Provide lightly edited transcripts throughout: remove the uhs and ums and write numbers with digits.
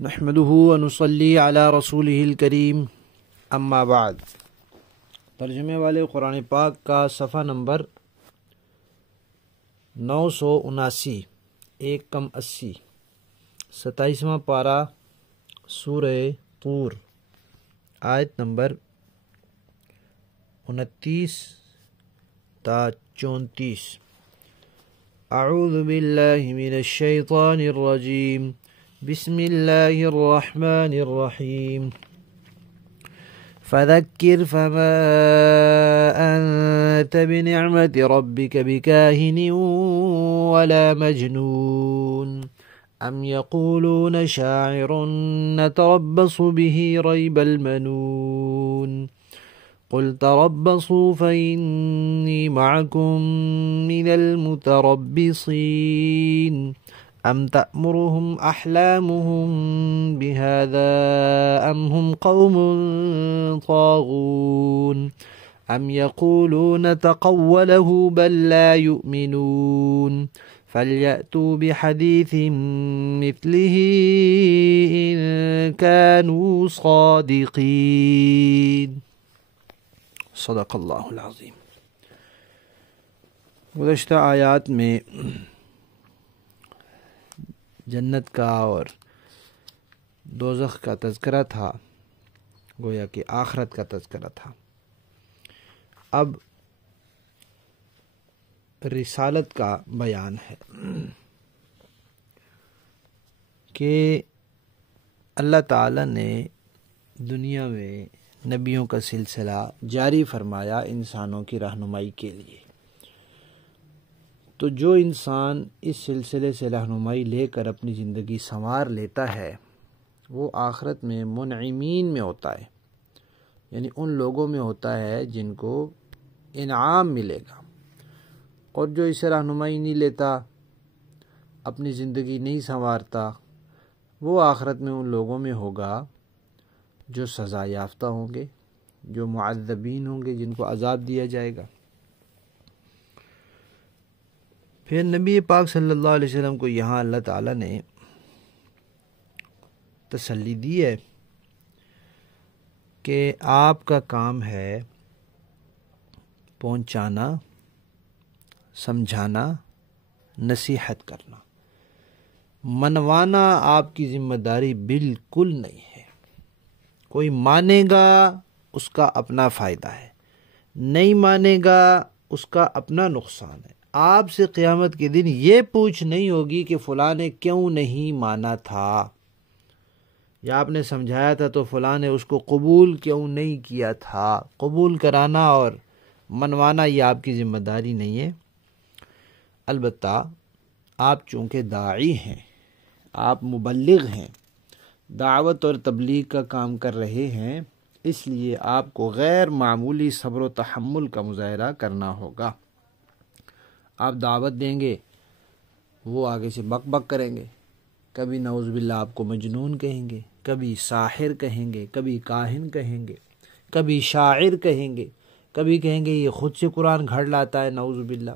نحمده ونصلي على رسوله الكريم اما بعد۔ ترجمے والے قرآن پاک کا صفحہ نمبر 979 180 27واں پارہ سورہ طور، آیت نمبر 29 تا 34۔ اعوذ باللہ من الشیطان الرجیم، بسم اللہ الرحمن الرحیم۔ فذکر فما انت بنعمت ربک بکاہن ولا مجنون، ام یقولون شاعر نتربص به ریب المنون، قل تربصوا فإني معكم من المتربصين، أم تأمرهم أحلامهم بهذا أم هم قوم طاغون، أم يقولون تقوله بل لا يؤمنون، فليأتوا بحديث مثله إن كانوا صادقين۔ صدق اللہ العظیم۔ گزشتہ آیات میں جنت کا اور دوزخ کا تذکرہ تھا، گویا کہ آخرت کا تذکرہ تھا۔ اب رسالت کا بیان ہے کہ اللہ تعالی نے دنیا میں نبیوں کا سلسلہ جاری فرمایا انسانوں کی رہنمائی کے لیے۔ تو جو انسان اس سلسلے سے رہنمائی لے کر اپنی زندگی سنوار لیتا ہے وہ آخرت میں منعمین میں ہوتا ہے، یعنی ان لوگوں میں ہوتا ہے جن کو انعام ملے گا۔ اور جو اسے رہنمائی نہیں لیتا، اپنی زندگی نہیں سنوارتا، وہ آخرت میں ان لوگوں میں ہوگا جو سزا یافتہ ہوں گے، جو معذبین ہوں گے، جن کو عذاب دیا جائے گا۔ پھر نبی پاک صلی اللہ علیہ وسلم کو یہاں اللہ تعالیٰ نے تسلی دی ہے کہ آپ کا کام ہے پہنچانا، سمجھانا، نصیحت کرنا، منوانا آپ کی ذمہ داری بالکل نہیں ہے۔ کوئی مانے گا اس کا اپنا فائدہ ہے، نہیں مانے گا اس کا اپنا نقصان ہے۔ آپ سے قیامت کے دن یہ پوچھ نہیں ہوگی کہ فلاں نے کیوں نہیں مانا تھا، یا آپ نے سمجھایا تھا تو فلاں نے اس کو قبول کیوں نہیں کیا تھا۔ قبول کرانا اور منوانا یہ آپ کی ذمہ داری نہیں ہے۔ البتہ آپ چونکہ داعی ہیں، آپ مبلغ ہیں، دعوت اور تبلیغ کا کام کر رہے ہیں، اس لیے آپ کو غیر معمولی صبر و تحمل کا مظاہرہ کرنا ہوگا۔ آپ دعوت دیں گے، وہ آگے سے بک بک کریں گے، کبھی نعوذ باللہ آپ کو مجنون کہیں گے، کبھی ساحر کہیں گے، کبھی کاہن کہیں گے، کبھی شاعر کہیں گے، کبھی کہیں گے یہ خود سے قرآن گھڑ لاتا ہے، نعوذ باللہ،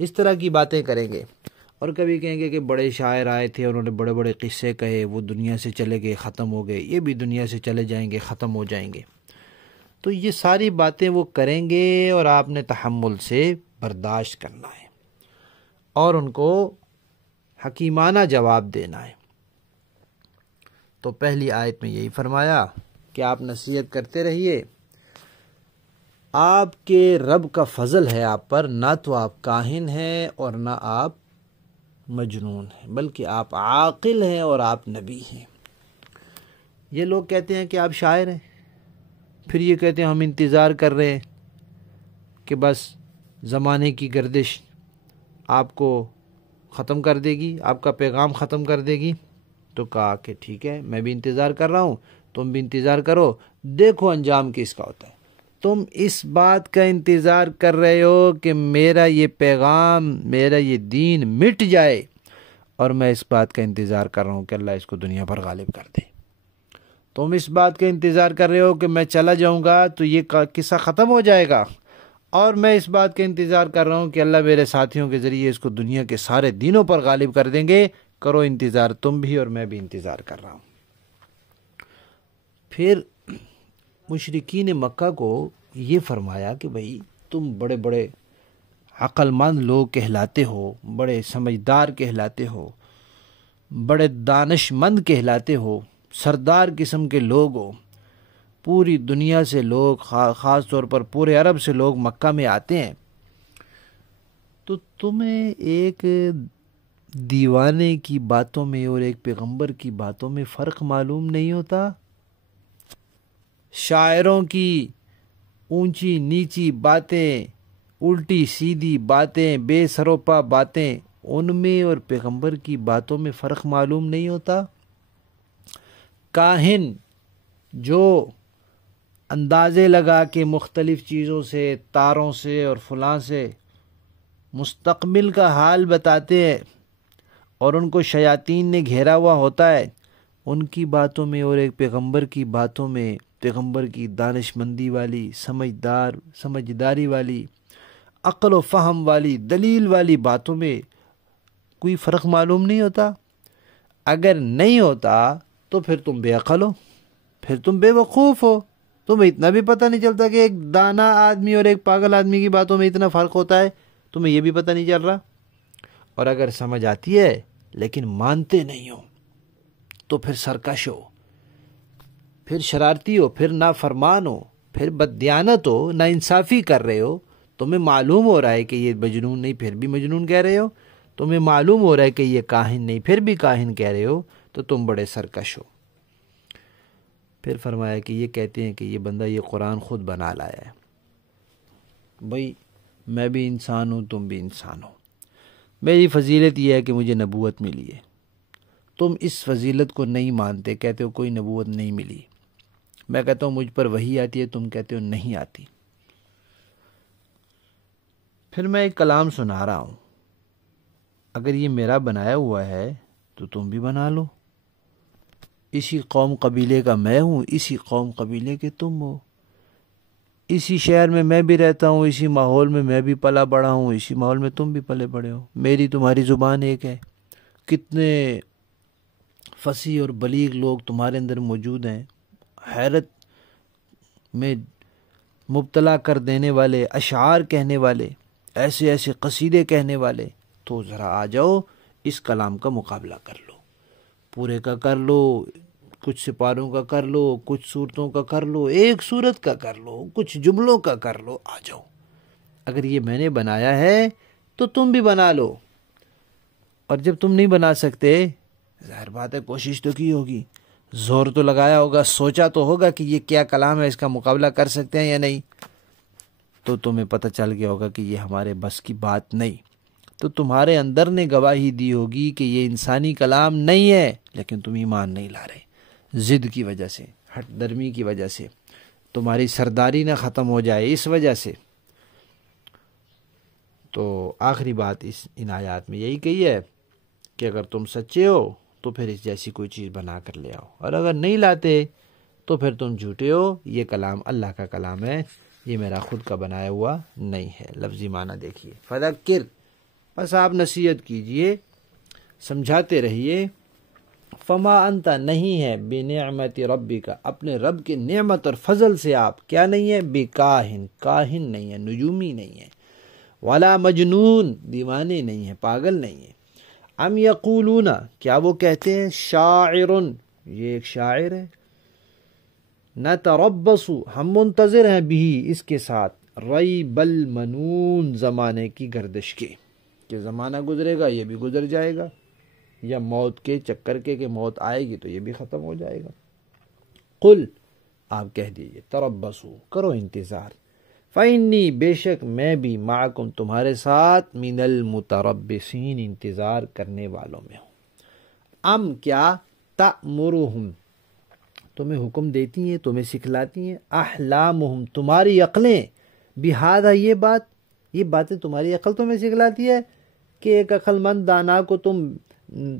اس طرح کی باتیں کریں گے۔ اور کبھی کہیں گے کہ بڑے شاعر آئے تھے، انہوں نے بڑے بڑے قصے کہے، وہ دنیا سے چلے گئے، ختم ہو گئے، یہ بھی دنیا سے چلے جائیں گے، ختم ہو جائیں گے۔ تو یہ ساری باتیں وہ کریں گے اور آپ نے تحمل سے برداشت کرنا ہے اور ان کو حکیمانہ جواب دینا ہے۔ تو پہلی آیت میں یہی فرمایا کہ آپ نصیحت کرتے رہیے۔ آپ کے رب کا فضل ہے آپ پر، نہ تو آپ کاہن ہیں اور نہ آپ مجنون ہیں، بلکہ آپ عاقل ہیں اور آپ نبی ہیں۔ یہ لوگ کہتے ہیں کہ آپ شاعر ہیں، پھر یہ کہتے ہیں ہم انتظار کر رہے ہیں کہ بس زمانے کی گردش آپ کو ختم کر دے گی، آپ کا پیغام ختم کر دے گی۔ تو کہا کہ ٹھیک ہے، میں بھی انتظار کر رہا ہوں، تم بھی انتظار کرو، دیکھو انجام کس کا ہوتا ہے۔ تم اس بات کا انتظار کر رہے ہو کہ میرا یہ پیغام، میرا یہ دین مٹ جائے، اور میں اس بات کا انتظار کر رہا ہوں کہ اللہ اس کو دنیا پر غالب کر دے۔ تم اس بات کا انتظار کر رہے ہو کہ میں چلا جاؤں گا تو یہ قصہ ختم ہو جائے گا، اور میں اس بات کا انتظار کر رہا ہوں کہ اللہ میرے ساتھیوں کے ذریعے اس کو دنیا کے سارے دینوں پر غالب کر دیں گے۔ کرو انتظار تم بھی اور میں بھی انتظار کر رہا ہوں۔ پھر مشرکین مکہ کو یہ فرمایا کہ بھئی تم بڑے بڑے عقل مند لوگ کہلاتے ہو، بڑے سمجھدار کہلاتے ہو، بڑے دانش مند کہلاتے ہو، سردار قسم کے لوگ ہو، پوری دنیا سے لوگ، خاص طور پر پورے عرب سے لوگ مکہ میں آتے ہیں، تو تمہیں ایک دیوانے کی باتوں میں اور ایک پیغمبر کی باتوں میں فرق معلوم نہیں ہوتا؟ شاعروں کی اونچی نیچی باتیں، الٹی سیدھی باتیں، بے سروپا باتیں، ان میں اور پیغمبر کی باتوں میں فرق معلوم نہیں ہوتا؟ کاہن جو اندازے لگا کے مختلف چیزوں سے، تاروں سے اور فلاں سے مستقبل کا حال بتاتے ہیں اور ان کو شیاطین نے گھیرا ہوا ہوتا ہے، ان کی باتوں میں اور ایک پیغمبر کی باتوں میں، پیغمبر کی دانش مندی والی، سمجھداری والی، عقل و فہم والی، دلیل والی باتوں میں کوئی فرق معلوم نہیں ہوتا؟ اگر نہیں ہوتا تو پھر تم بے عقل ہو، پھر تم بے وقوف ہو، تمہیں اتنا بھی پتہ نہیں چلتا کہ ایک دانا آدمی اور ایک پاگل آدمی کی باتوں میں اتنا فرق ہوتا ہے، تمہیں یہ بھی پتہ نہیں چل رہا؟ اور اگر سمجھ آتی ہے لیکن مانتے نہیں ہو تو پھر سرکش ہو، پھر شرارتی ہو، پھر نافرمان ہو، پھر بددیانت ہو، ناانصافی کر رہے ہو، تمہیں معلوم ہو رہا ہے کہ یہ مجنون نہیں پھر بھی مجنون کہہ رہے ہو، تمہیں معلوم ہو رہا ہے کہ یہ کاہن نہیں پھر بھی کاہن کہہ رہے ہو، تو تم بڑے سرکش ہو۔ پھر فرمایا کہ یہ کہتے ہیں کہ یہ بندہ یہ قرآن خود بنا لایا ہے۔ بھئی میں بھی انسان ہوں، تم بھی انسان ہو، میری فضیلت یہ ہے کہ مجھے نبوت ملی ہے، تم اس فضیلت کو نہیں مانتے، کہتے ہو کوئی نبوت نہیں ملی، میں کہتا ہوں مجھ پر وحی آتی ہے، تم کہتے ہو نہیں آتی۔ پھر میں ایک کلام سنا رہا ہوں، اگر یہ میرا بنایا ہوا ہے تو تم بھی بنا لو، اسی قوم قبیلے کا میں ہوں، اسی قوم قبیلے کے تم ہو، اسی شہر میں بھی رہتا ہوں، اسی ماحول میں بھی پلا بڑا ہوں، اسی ماحول میں تم بھی پلے بڑے ہو، میری تمہاری زبان ایک ہے، کتنے فصیح اور بلیغ لوگ تمہارے اندر موجود ہیں، حیرت میں مبتلا کر دینے والے اشعار کہنے والے، ایسے ایسے قصیدے کہنے والے، تو ذرا آ جاؤ اس کلام کا مقابلہ کر لو، پورے کا کر لو، کچھ سپاروں کا کر لو، کچھ صورتوں کا کر لو، ایک صورت کا کر لو، کچھ جملوں کا کر لو، آ جاؤ، اگر یہ میں نے بنایا ہے تو تم بھی بنا لو، اور جب تم نہیں بنا سکتے، ظاہر بات ہے کوشش تو کی ہوگی، زور تو لگایا ہوگا، سوچا تو ہوگا کہ یہ کیا کلام ہے، اس کا مقابلہ کر سکتے ہیں یا نہیں، تو تمہیں پتہ چل گیا ہوگا کہ یہ ہمارے بس کی بات نہیں، تو تمہارے اندر نے گواہی دی ہوگی کہ یہ انسانی کلام نہیں ہے، لیکن تم ایمان نہیں لا رہے، ضد کی وجہ سے، ہٹ درمی کی وجہ سے، تمہاری سرداری نہ ختم ہو جائے اس وجہ سے۔ تو آخری بات ان آیات میں یہی کہی ہے کہ اگر تم سچے ہو تو پھر اس جیسی کوئی چیز بنا کر لے آؤ، اور اگر نہیں لاتے تو پھر تم جھوٹے ہو، یہ کلام اللہ کا کلام ہے، یہ میرا خود کا بنایا ہوا نہیں ہے۔ لفظی معنی دیکھیے، فذکر، بس آپ نصیحت کیجئے، سمجھاتے رہیے، فما انت، نہیں ہے، بنعمت ربک، اپنے رب کے نعمت اور فضل سے آپ کیا نہیں ہے، بکاہن، کاہن نہیں ہے، نجومی نہیں ہے، ولا مجنون، دیوانے نہیں ہے، پاگل نہیں ہے، ام یقولون، کیا وہ کہتے ہیں، شاعر، یہ ایک شاعر ہے، نتربص، ہم منتظر ہیں، بھی، اس کے ساتھ، ریب المنون، زمانے کی گردش کے، کہ زمانہ گزرے گا یہ بھی گزر جائے گا، یا موت کے چکر کے کہ موت آئے گی تو یہ بھی ختم ہو جائے گا۔ قل، آپ کہہ دیجئے، تربصوا، کرو انتظار، فإنی، بے شک میں بھی، معکم، تمہارے ساتھ، من المتربصین، انتظار کرنے والوں میں ہوں۔ ام، کیا، تأمرہم، تمہیں حکم دیتی ہیں، تمہیں سکھلاتی ہیں، احلامہم، تمہاری عقلیں، بہذا، یہ باتیں تمہاری عقل تمہیں سکھلاتی ہے کہ ایک عقل مند دانا کو تم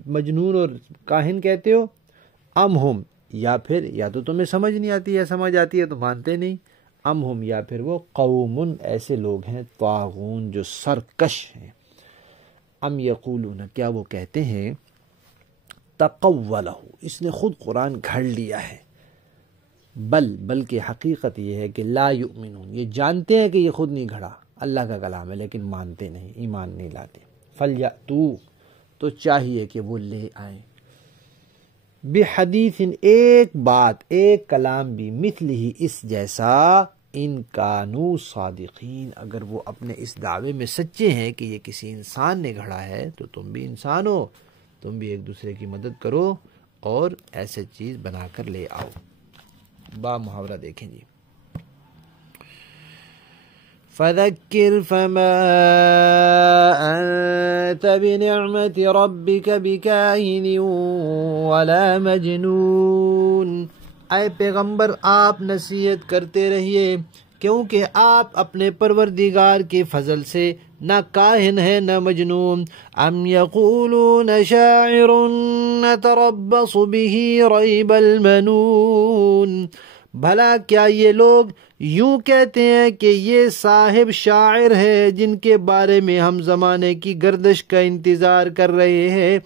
مجنون اور کاہن کہتے ہو، ام ہم، یا پھر، یا تو تمہیں سمجھ نہیں آتی، یا سمجھ آتی ہے تو مانتے نہیں، ام ہم، یا پھر وہ قوم، ایسے لوگ ہیں، طاغون، جو سرکش ہیں، ام یقولون، کیا وہ کہتے ہیں، تقولہ، اس نے خود قرآن گھڑ لیا ہے، بلکہ حقیقت یہ ہے کہ لا یؤمنون، یہ جانتے ہیں کہ یہ خود نہیں گھڑا، اللہ کا کلام ہے، لیکن مانتے نہیں، ایمان نہیں لاتے۔ فلیأتوا، تو چاہیے کہ وہ لے آئیں، بحدیث، ایک بات، ایک کلام بھی، مثلہ، اس جیسا، ان کانوا صادقین، اگر وہ اپنے اس دعوے میں سچے ہیں کہ یہ کسی انسان نے گھڑا ہے، تو تم بھی انسان ہو، تم بھی ایک دوسرے کی مدد کرو اور ایسے چیز بنا کر لے آؤ۔ با محاورہ دیکھیں جی، فذکر فما انت بنعمت ربک بکاہن ولا مجنون، اے پیغمبر آپ نصیحت کرتے رہیے، کیونکہ آپ اپنے پروردگار کے فضل سے نہ کاہن ہے نہ مجنون۔ ام یقولون شاعر نتربص به ریب المنون، بھلا کیا یہ لوگ یوں کہتے ہیں کہ یہ صاحب شاعر ہے جن کے بارے میں ہم زمانے کی گردش کا انتظار کر رہے ہیں۔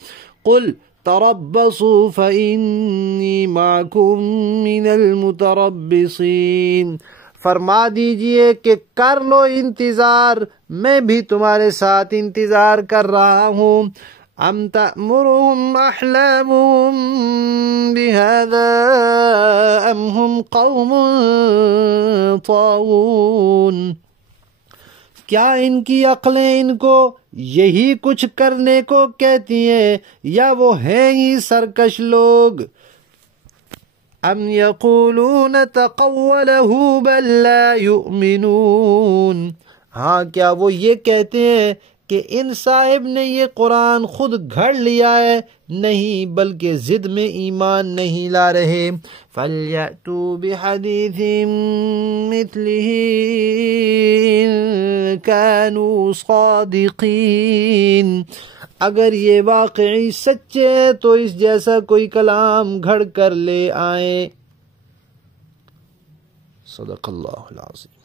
قل تربصوا فإنی معکم من المتربصین، فرما دیجئے کہ کر لو انتظار، میں بھی تمہارے ساتھ انتظار کر رہا ہوں۔ ام تأمرهم احلامهم بهذا ام هم قوم طاغون، کیا ان کی عقلیں ان کو یہی کچھ کرنے کو کہتی ہیں، یا وہ ہیں ہی سرکش لوگ۔ ام یقولون تقولہ بل لا یؤمنون، ہاں کیا وہ یہ کہتے ہیں کہ ان صاحب نے یہ قرآن خود گھڑ لیا ہے، نہیں بلکہ ضد میں ایمان نہیں لا رہے۔ فَلْيَأْتُوا بِحَدِيثٍ مِثْلِهِ إِن كَانُوا صَادِقِينَ، اگر یہ واقعی سچے ہیں تو اس جیسا کوئی کلام گھڑ کر لے آئیں۔ صدق اللہ العظیم۔